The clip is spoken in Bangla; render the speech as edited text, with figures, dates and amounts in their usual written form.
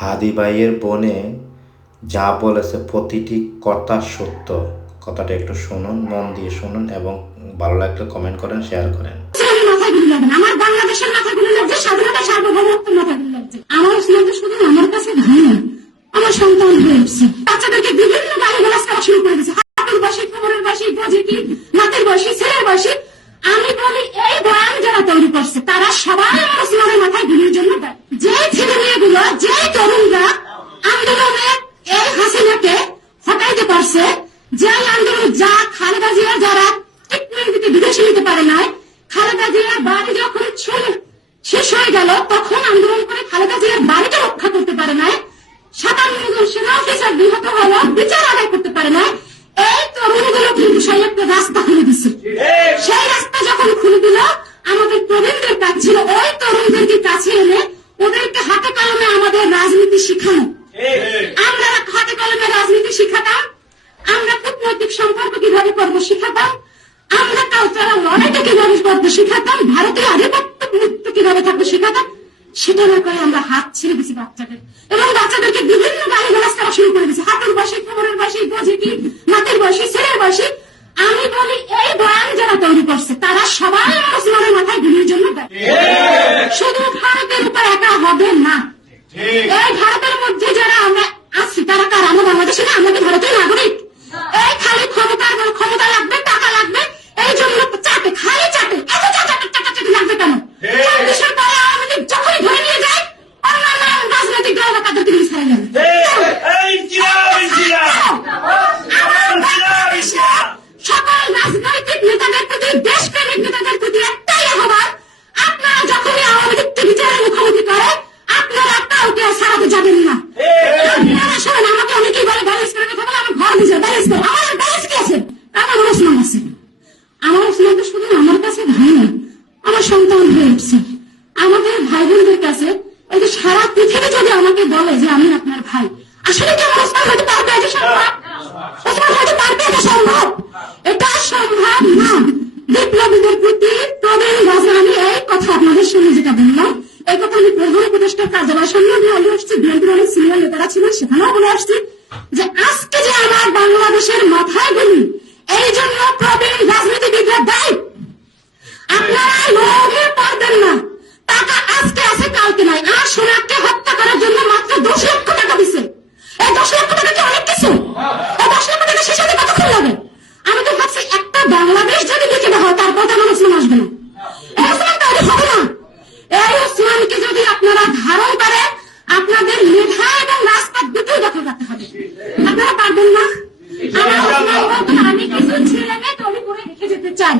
হাদি ভাইয়ের বোনে যা বলেছে প্রতিটি কথা সত্য। কথাটা একটু শুনুন, মন দিয়ে শুনুন এবং ভালো লাগলে কমেন্ট করেন, শেয়ার করেন। আমার বাংলাদেশের মাথাগুলো লাগছে, স্বাধীনতা সার্বভৌমত্ব মাথাগুলো লাগছে। আমার ইসলামটা শুধু আমার কাছে ভাই না, আমার সন্তান হয়ে উঠছে। বাচ্চাদেরকে বিভিন্ন গালিগালাজ করা শুরু করে দিচ্ছে। হাতের বয়সী, কোমরের বয়সী, বজিটি, নাতের বয়সী, ছেলের বয়সী। আমি বলি এই বয়ান যারা তৈরি করছে তারা সবাই আমার ইসলামের মাথায় গুলির জন্য দেয়। যে ছেলে মেয়েগুলো, যে তরুণরা আন্দোলনে এই হাসিনাকে হটাইতে পারছে, যে আন্দোলন যা খালেদা জিয়া যারা ট্রিটমেন্ট দিতে বিদেশে নিতে পারে নাই, খালেদা জিয়ার বাড়ি যখন শেষ হয়ে গেল তখন আন্দোলন করে খালেদা জিয়ার বাড়িটা রক্ষা করতে পারে নাই, 57 জন সেনা অফিসার নিহত হলো, বিচার আদায় করতে পারে নাই। এই তরুণগুলো কিন্তু সেই একটা রাস্তা খুলে দিচ্ছে। সেই রাস্তা যখন খুলে দিল, আমাদের প্রবীণদের কাজ ছিল ওই তরুণদেরকে কাছে এনে ওদেরকে হাতে কলমে আমাদের রাজনীতি শিখানো। আমরা হাতে কলমে রাজনীতি শিখাতাম, আমরা কূটনৈতিক সম্পর্ক কিভাবে করবো শিখাতাম, আমরা কালচারাল লড়াইটা কিভাবে করবো শিখাতাম, ভারতীয় আধিপত্য মুক্ত কিভাবে থাকবে শিখাতাম। সেটা না করে আমরা হাত ছেড়ে দিচ্ছি বাচ্চাদের, এবং বাচ্চাদেরকে বিভিন্ন গালিগালাজ করা শুরু করে দিচ্ছি। হাতের বয়সী, কোমরের বয়সী, বজিটি, নাতের বয়সী, ছেলের বয়সী। আমি বলি এই বয়ান যারা তৈরি করছে তারা সবাই মুসলমানের মাথায় গুলির জন্য দেয়। শুধু ভারতের উপর একা হবে না, এই ভারতের মধ্যে যারা আমরা আছি তারা কার? আমরা বাংলাদেশে না, আমরা কি ভারতের নাগরিক? এই খালি ক্ষমতা লাগবে, টাকা লাগবে, এই জন্য চাটে, খালি চাটে, এত টাকা লাগবে কেন? 40 পরে আওয়ামী লীগ যখনই ধরে নিয়ে যায় অন্যান্য রাজনৈতিক দলরা তাদেরকে নিয়ে ছাড়ে যাবে। সকল রাজনৈতিক নেতাদের প্রতি, দেশপ্রেমিক নেতাদের প্রতি একটাই আহ্বান, আপনারা যখনই আওয়ামী লীগকে বিচারের মুখোমুখি করে আপনারা কাউকে ছাড়াতে যাবেন না। আপনারা শোনেন, আমাকে অনেকেই বলে ব্যালেন্স করে কথা বলে, আমার ঘর নিজে ব্যালেন্স করে। আমার ব্যালেন্স কি আছে? আমার ওসমান আছে। আমার ওসমানটা শুধু আমার কাছে ভাই না, আমার সন্তান হয়ে উঠছে। আমাদের ভাই বোনদের কাছে এই যে সারা পৃথিবী যদি আমাকে বলে যে আমি আপনার ভাই, আসলে কি আমার ওসমান হয়তো পারবে? এটা সম্ভব? ওসমান হয়তো পারবে? এটা সম্ভব? এটা সম্ভব না। বিপ্লবীদের প্রতি প্রবীণ ভাষা আমি এই কথা আপনাদের সঙ্গে যেটা বললাম, এই কথা আমি প্রধান উপদেষ্টার কার্যালয়ের সামনে বলে আসছি, বিএনপির অনেক সিনিয়র নেতারা ছিলেন সেখানেও বলে আসছি যে আজকে যে আমার বাংলাদেশের মাথায় গুলি, এই জন্য প্রবীণ রাজনীতিবিদরা দায়ী। আপনারা লোভে পারবেন না, টাকা আজকে আছে কালকে নাই। আর সোনাকে হত্যা করার জন্য মাত্র 10 লক্ষ টাকা দিছে। এই 10 লক্ষ টাকা কি অনেক কিছু? এই 10 লক্ষ টাকা শেষ হতে কতক্ষণ লাগে? আমি তো ভাবছি একটা বাংলাদেশ যদি লিখে দেওয়া হয় তারপর তেমন ওসমান আসবে না। এই ওসমান তাহলে হবে না। এই ওসমানকে যদি আপনারা ধারণ করেন, আপনাদের মেধা এবং রাজপথ দুটোই দখল রাখতে হবে। আপনারা পারবেন না। আমার ওসমান বলতো আমি কিছু ছেলে মেয়ে তৈরি করে রেখে যেতে চাই।